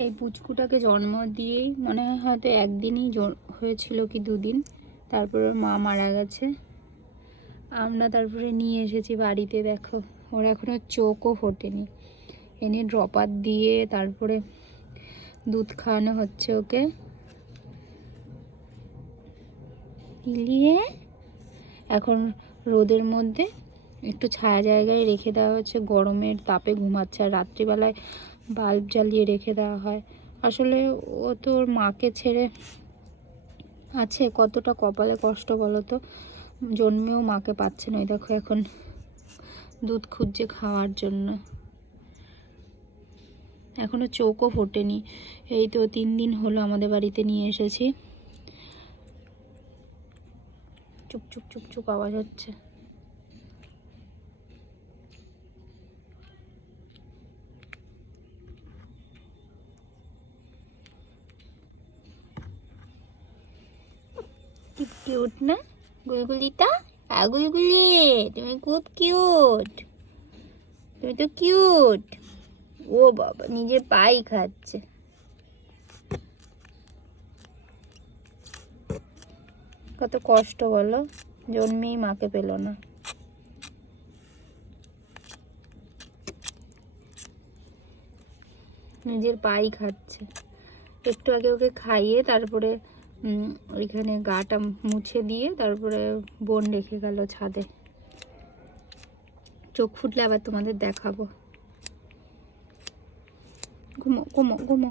এই পুচকুটাকে জন্ম দিয়েই মনে হয় হয়তো একদিনই হয়েছিল কি দুদিন, তারপরে ওর মা মারা গেছে। আমরা তারপরে নিয়ে এসেছি বাড়িতে। দেখো ওর এখনও চোখও ফোটেনি। এনে ড্রপার দিয়ে তারপরে দুধ খাওয়ানো হচ্ছে ওকে। নিয়ে এখন রোদের মধ্যে একটু ছায়া জায়গায় রেখে দেওয়া হচ্ছে, গরমের তাপে ঘুমাচ্ছে। আর রাত্রিবেলায় বাল্ব জ্বালিয়ে রেখে দেওয়া হয়। আসলে ও তো ওর মাকে ছেড়ে আছে, কতটা কপালে কষ্ট বলো তো, জন্মেও মাকে পাচ্ছে না। দেখো এখন দুধ খুঁজছে খাওয়ার জন্য, এখনো চোখও ফোটেনি। এই তো 3 দিন হলো আমাদের বাড়িতে নিয়ে এসেছি। চুপ চুপ চুপ চুপ আওয়াজ হচ্ছে। কি কিউট না গুলগুলিটা? গুলগুলি তুমি খুব কিউট, তুমি তো কিউট। ও বাবা নিজের পাই খাচ্ছে। কত কষ্ট বলো, জন্মেই মাকে পেল না। নিজের পাই খাচ্ছে। একটু আগে ওকে খাইয়ে তারপরে ওইখানে গাটা মুছে দিয়ে তারপরে বোন রেখে গেল ছাদে। চোখ ফুটলে আবার তোমাদের দেখাবো। ঘুমো ঘুমো ঘুমো।